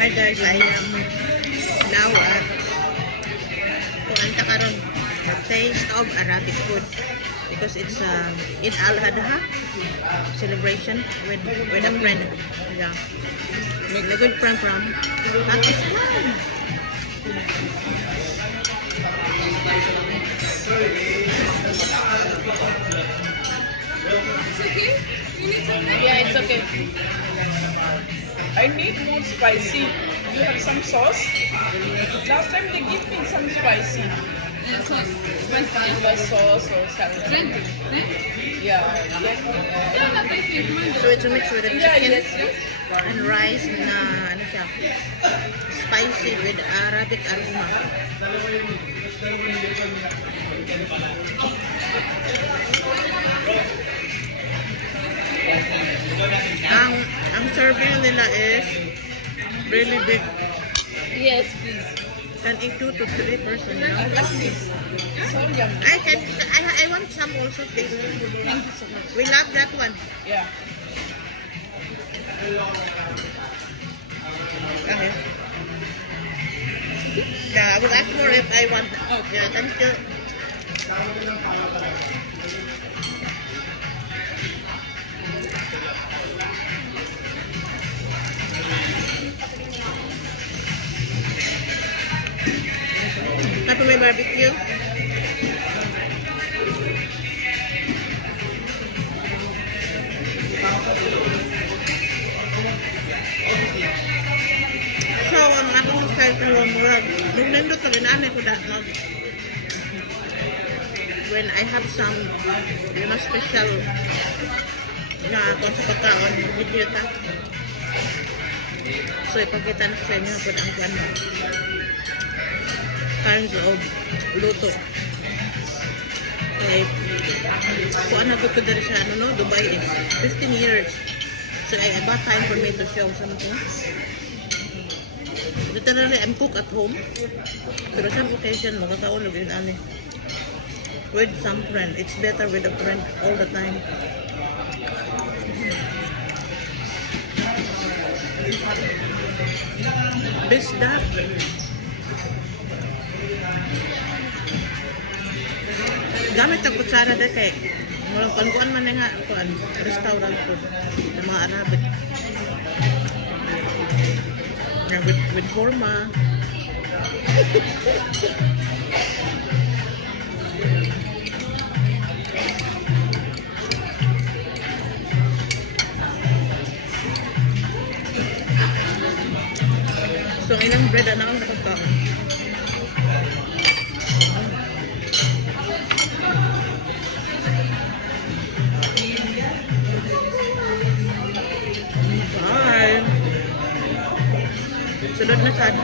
Hi guys, I am now at Puanta karon the taste of Arabic food because it's Eid al-Adha celebration with a friend. Yeah, a good friend from Pakistan. It's okay? You need some more? Yeah, it's okay. I need more spicy. You have some sauce? Last time they gave me some spicy. Sauce. Spicy. The sauce or something. Red. Red? Yeah. No, no, thank you. So it's a mix with the Yeah, chicken yes. and rice na ano siya, spicy with Arabic aroma. Ang serving nila is really big. Yes, please. Can eat 2 to 3 person. I like this. So yummy. I want some also, please. Thank you so much. We love that one. Yeah. Okay. Yeah, I will ask more if I want. Oh, yeah, thank you. Happy may barbecue. So, ang akong style ko murag, nung nandot na ginaan ko mag when I have some special na kung sa pagkaon, video ta. So, ipagkita na sa inyo kung ang kwan kinds of luto. Like, kung ano ko dari sa Dubai is 15 years. So, I about time for me to show something. Literally, I'm cook at home. Pero some occasion, magkakaulog yun, ani. With some friend. It's better with a friend all the time. Bisda. Gamit ang kutsara dahil kay walang pangkuan man nga kuan restaurant food ng mga Arabic. Yeah, with korma. So, ilang bread na ang nakakaon. Bye! Sunod na sad.